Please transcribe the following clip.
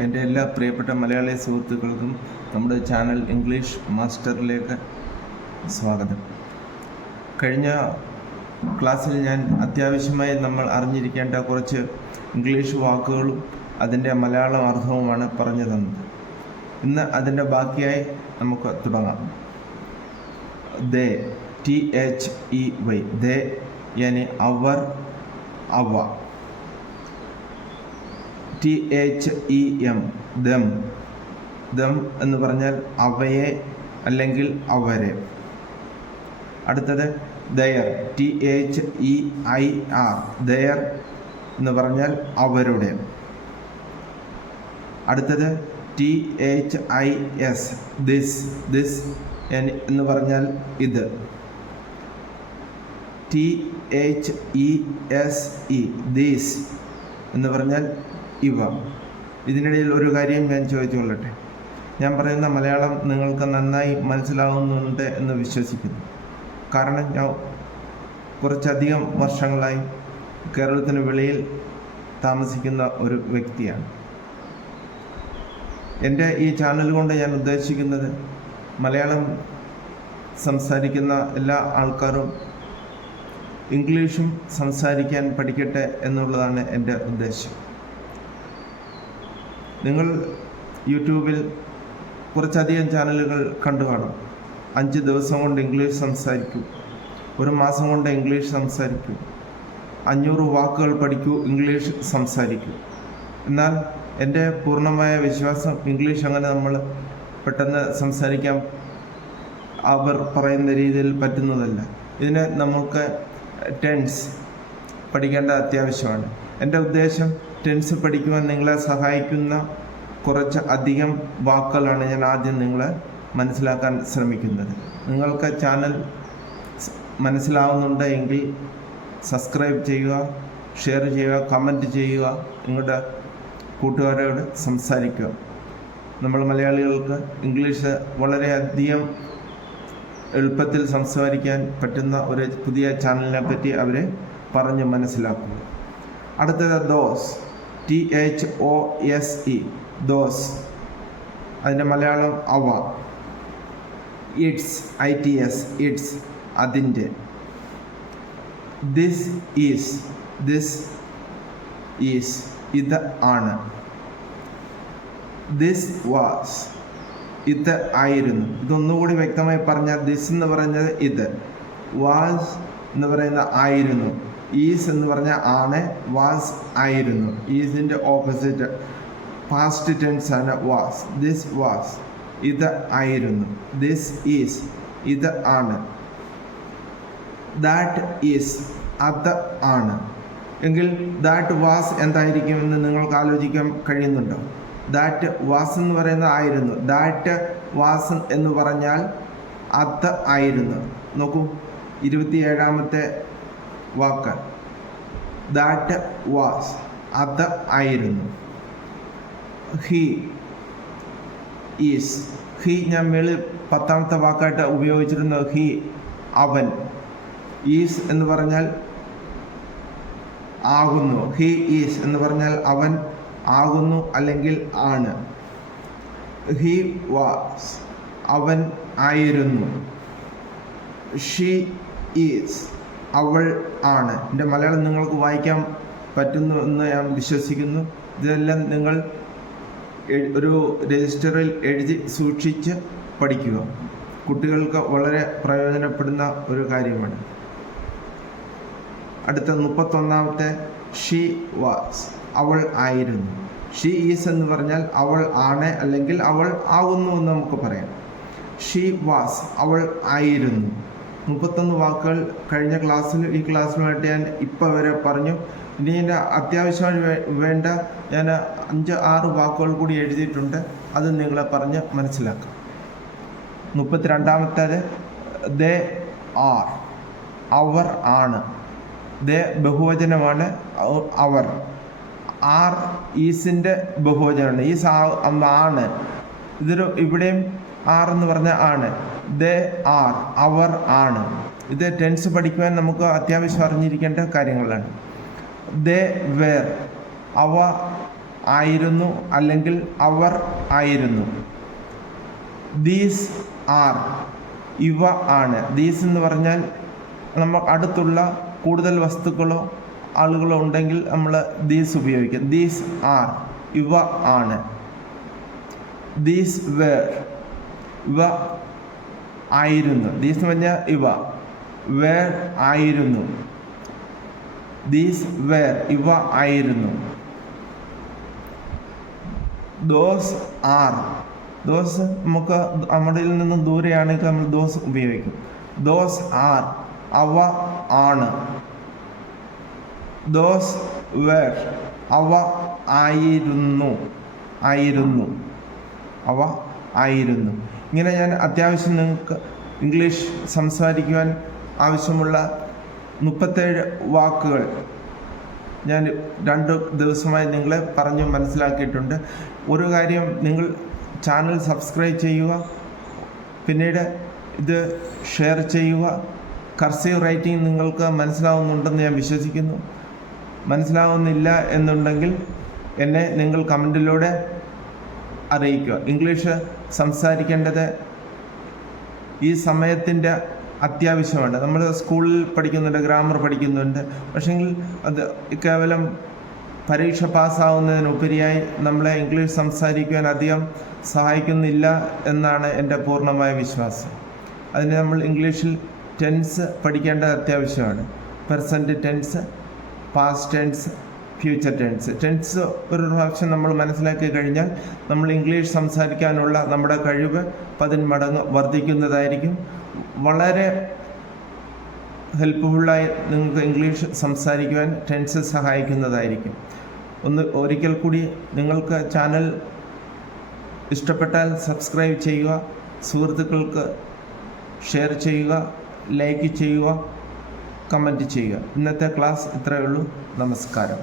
എൻ്റെ എല്ലാ പ്രിയപ്പെട്ട മലയാളി സുഹൃത്തുക്കൾക്കും നമ്മുടെ ചാനൽ ഇംഗ്ലീഷ് മാസ്റ്ററിലേക്ക് സ്വാഗതം. കഴിഞ്ഞ ക്ലാസ്സിൽ ഞാൻ അത്യാവശ്യമായി നമ്മൾ അറിഞ്ഞിരിക്കേണ്ട കുറച്ച് ഇംഗ്ലീഷ് വാക്കുകളും അതിൻ്റെ മലയാളം അർത്ഥവുമാണ് പറഞ്ഞു തന്നത്. ഇന്ന് അതിൻ്റെ ബാക്കിയായി നമുക്ക് തുടങ്ങാം. ദേ, THEY, ദേ യാനി അവർ, അവ. THEM, ദം. ദം എന്ന് പറഞ്ഞാൽ അവയെ അല്ലെങ്കിൽ അവരെ. അടുത്തത് ദയർ, THEIR, ദയർ എന്ന് പറഞ്ഞാൽ അവരുടെ. അടുത്തത് THIS, ദിസ്, ദിസ് എന്ന് പറഞ്ഞാൽ ഇത്. THESE, ദീസ് എന്ന് പറഞ്ഞാൽ ഇവ. ഇതിനിടയിൽ ഒരു കാര്യം ഞാൻ ചോദിച്ചുകൊള്ളട്ടെ. ഞാൻ പറയുന്ന മലയാളം നിങ്ങൾക്ക് നന്നായി മനസ്സിലാവുന്നുണ്ട് എന്ന് വിശ്വസിക്കുന്നു. കാരണം ഞാൻ കുറച്ചധികം വർഷങ്ങളായി കേരളത്തിന് വെളിയിൽ താമസിക്കുന്ന ഒരു വ്യക്തിയാണ്. എൻ്റെ ഈ ചാനൽ കൊണ്ട് ഞാൻ ഉദ്ദേശിക്കുന്നത് മലയാളം സംസാരിക്കുന്ന എല്ലാ ആൾക്കാരും ഇംഗ്ലീഷും സംസാരിക്കാൻ പഠിക്കട്ടെ എന്നുള്ളതാണ് എൻ്റെ ഉദ്ദേശം. നിങ്ങൾ യൂട്യൂബിൽ കുറച്ചധികം ചാനലുകൾ കണ്ടു കാണും. 5 ദിവസം കൊണ്ട് ഇംഗ്ലീഷ് സംസാരിക്കൂ, 1 മാസം കൊണ്ട് ഇംഗ്ലീഷ് സംസാരിക്കൂ, 500 വാക്കുകൾ പഠിക്കൂ, ഇംഗ്ലീഷ് സംസാരിക്കൂ. എന്നാൽ എൻ്റെ പൂർണ്ണമായ വിശ്വാസം ഇംഗ്ലീഷ് അങ്ങനെ നമ്മൾ പെട്ടെന്ന് സംസാരിക്കാൻ അവർ പറയുന്ന രീതിയിൽ പറ്റുന്നതല്ല. ഇതിന് നമുക്ക് ടെൻസ് പഠിക്കേണ്ട അത്യാവശ്യമാണ്. എൻ്റെ ഉദ്ദേശം ടെൻസ് പഠിക്കുവാൻ നിങ്ങളെ സഹായിക്കുന്ന കുറച്ച് അധികം വാക്കുകളാണ് ഞാൻ ആദ്യം നിങ്ങളെ മനസ്സിലാക്കാൻ ശ്രമിക്കുന്നത്. നിങ്ങൾക്ക് ചാനൽ മനസ്സിലാവുന്നുണ്ട് എങ്കിൽ സബ്സ്ക്രൈബ് ചെയ്യുക, ഷെയർ ചെയ്യുക, കമൻറ്റ് ചെയ്യുക, നിങ്ങളുടെ കൂട്ടുകാരോട് സംസാരിക്കുക. നമ്മൾ മലയാളികൾക്ക് ഇംഗ്ലീഷ് വളരെയധികം എളുപ്പത്തിൽ സംസാരിക്കാൻ പറ്റുന്ന ഒരു പുതിയ ചാനലിനെ പറ്റി അവരെ പറഞ്ഞ് മനസ്സിലാക്കുക. അടുത്തത് ദോസ്, THOSE, ദോസ്. അതിൻ്റെ മലയാളം അവ. ഇറ്റ്സ്, ITS, ഇറ്റ്സ്, അതിൻ്റെ. ദിസ് ഈസ്, ദിസ് ഈസ്, ഇത് ആണ്. ദിസ് വാസ്, ഇത് ആയിരുന്നു. ഇതൊന്നുകൂടി വ്യക്തമായി പറഞ്ഞാൽ ദിസ് എന്ന് പറയുന്നത് ഇത്, വാസ് എന്ന് പറയുന്ന ആയിരുന്നു, ഈസ് എന്ന് പറഞ്ഞാൽ ആണ്, വാസ് ആയിരുന്നു. ഈസിൻ്റെ ഓപ്പോസിറ്റ് പാസ്റ്റ് ടെൻസ് ആണ് വാസ്. ദിസ് വാസ്, ഇത് ആയിരുന്നു. ദിസ് ഈസ്, ഇത് ആണ്. ദാറ്റ് ഈസ്, അത് ആണ്. എങ്കിൽ ദാറ്റ് വാസ് എന്തായിരിക്കുമെന്ന് നിങ്ങൾക്ക് ആലോചിക്കാൻ കഴിയുന്നുണ്ടോ? ദാറ്റ് വാസ് എന്ന് പറയുന്നത് ആയിരുന്നു. ദാറ്റ് വാസ് എന്ന് പറഞ്ഞാൽ അത് ആയിരുന്നു. നോക്കൂ, 27ാമത്തെ വാക്ക് ദാറ്റ് വാസ്, അത് ആയിരുന്നു. ഹി ഈസ്, ഹി ഞാൻ മേളിൽ 10ാമത്തെ വാക്കായിട്ട് ഉപയോഗിച്ചിരുന്നു. ഹി, അവൻ. ഈസ് എന്ന് പറഞ്ഞാൽ ആകുന്നു. ഹി ഈസ് എന്ന് പറഞ്ഞാൽ അവൻ ആകുന്നു അല്ലെങ്കിൽ ആണ്. ഹി വാസ്, അവൻ ആയിരുന്നു. ഷീ ഈസ്, അവൾ ആണ്. എൻ്റെ മലയാളം നിങ്ങൾക്ക് വായിക്കാൻ പറ്റുന്നു എന്ന് ഞാൻ വിശ്വസിക്കുന്നു. ഇതെല്ലാം നിങ്ങൾ ഒരു രജിസ്റ്ററിൽ എഴുതി സൂക്ഷിച്ച് പഠിക്കുക. കുട്ടികൾക്ക് വളരെ പ്രയോജനപ്പെടുന്ന ഒരു കാര്യമാണ്. അടുത്ത 31ാമത്തെ ഷീ വാസ്, അവൾ ആയിരുന്നു. ഷീ ഈസ് എന്ന് പറഞ്ഞാൽ അവൾ ആണ് അല്ലെങ്കിൽ അവൾ ആകുന്നു എന്ന് നമുക്ക് പറയാം. ഷീ വാസ്, അവൾ ആയിരുന്നു. 31 വാക്കുകൾ കഴിഞ്ഞ ക്ലാസ്സിൽ ഈ ക്ലാസ്സിലുമായിട്ട് ഞാൻ ഇപ്പോൾ വരെ പറഞ്ഞു. ഇനി എൻ്റെ അത്യാവശ്യമായി വേണ്ട ഞാൻ 5-6 വാക്കുകൾ കൂടി എഴുതിയിട്ടുണ്ട്. അത് നിങ്ങളെ പറഞ്ഞ് മനസ്സിലാക്കാം. 32ാമത്തേത് ദേ ആർ, അവർ ആണ്. ദേ ബഹുവചനമാണ്, അവർ. ആർ ഈസിൻ്റെ ബഹുവചനമാണ്. ഈസ് ആണ്. ഇവിടെയും ആർ എന്ന് പറഞ്ഞാൽ ആണ്. ദേ ആർ, അവർ ആണ്. ഇത് ടെൻസ് പഠിക്കുവാൻ നമുക്ക് അത്യാവശ്യം അറിഞ്ഞിരിക്കേണ്ട കാര്യങ്ങളാണ്. ദേ വേർ, അവ ആയിരുന്നു അല്ലെങ്കിൽ അവർ ആയിരുന്നു. ദീസ് ആർ, ഇവ ആണ്. ദീസ് എന്ന് പറഞ്ഞാൽ നമ്മൾ അടുത്തുള്ള കൂടുതൽ വസ്തുക്കളോ ആളുകളോ ഉണ്ടെങ്കിൽ നമ്മൾ ദീസ് ഉപയോഗിക്കും. ദീസ് ആർ, ഇവ ആണ്. ദീസ് വേർ, ഇവ ആയിരുന്നു. ദീസ് എന്ന് പറഞ്ഞാൽ ഇവ. വേർ ആയിരുന്നു. ദീസ് വേർ, ഇവ ആയിരുന്നു. ദോസ് ആർ, ദോസ് നമുക്ക് നമ്മുടെ നിന്നും ദൂരെയാണെങ്കിൽ നമ്മൾ ദോസ് ഉപയോഗിക്കും. ദോസ് ആർ, അവ ആണ്. ദോസ് വേർ, അവ ആയിരുന്നു. ആയിരുന്നു, അവ ആയിരുന്നു. ഇങ്ങനെ ഞാൻ അത്യാവശ്യം നിങ്ങൾക്ക് ഇംഗ്ലീഷ് സംസാരിക്കുവാൻ ആവശ്യമുള്ള 37 വാക്കുകൾ ഞാൻ 2 ദിവസമായി നിങ്ങളെ പറഞ്ഞു മനസ്സിലാക്കിയിട്ടുണ്ട്. ഒരു കാര്യം, നിങ്ങൾ ചാനൽ സബ്സ്ക്രൈബ് ചെയ്യുക, പിന്നീട് ഇത് ഷെയർ ചെയ്യുക. കർസീവ് റൈറ്റിംഗ് നിങ്ങൾക്ക് മനസ്സിലാവുന്നുണ്ടെന്ന് ഞാൻ വിശ്വസിക്കുന്നു. മനസ്സിലാവുന്നില്ല എന്നുണ്ടെങ്കിൽ എന്നെ നിങ്ങൾ കമൻറ്റിലൂടെ അറിയിക്കുക. ഇംഗ്ലീഷ് സംസാരിക്കേണ്ടത് ഈ സമയത്തിൻ്റെ അത്യാവശ്യമാണ്. നമ്മൾ സ്കൂളിൽ പഠിക്കുന്നുണ്ട്, ഗ്രാമർ പഠിക്കുന്നുണ്ട്. പക്ഷെങ്കിൽ അത് കേവലം പരീക്ഷ പാസ്സാവുന്നതിനുപരിയായി നമ്മളെ ഇംഗ്ലീഷ് സംസാരിക്കുവാൻ അധികം സഹായിക്കുന്നില്ല എന്നാണ് എൻ്റെ പൂർണ്ണമായ വിശ്വാസം. അതിന് നമ്മൾ ഇംഗ്ലീഷിൽ ടെൻസ് പഠിക്കേണ്ടത് അത്യാവശ്യമാണ്. Present tense, past tense, future tense. Tense ഒരു പ്രാവശ്യം നമ്മൾ മനസ്സിലാക്കി കഴിഞ്ഞാൽ നമ്മൾ ഇംഗ്ലീഷ് സംസാരിക്കാനുള്ള നമ്മുടെ കഴിവ് 10 മടങ്ങ് വർദ്ധിക്കുന്നതായിരിക്കും. വളരെ ഹെൽപ്ഫുള്ളായി നിങ്ങൾക്ക് ഇംഗ്ലീഷ് സംസാരിക്കുവാൻ ടെൻസ് സഹായിക്കുന്നതായിരിക്കും. ഒരിക്കൽ കൂടി നിങ്ങൾക്ക് ചാനൽ ഇഷ്ടപ്പെട്ടാൽ സബ്സ്ക്രൈബ് ചെയ്യുക, സുഹൃത്തുക്കൾക്ക് ഷെയർ ചെയ്യുക, ലൈക്ക് ചെയ്യുക, കമൻറ്റ് ചെയ്യുക. ഇന്നത്തെ ക്ലാസ് ഇത്രയേ ഉള്ളൂ. നമസ്കാരം.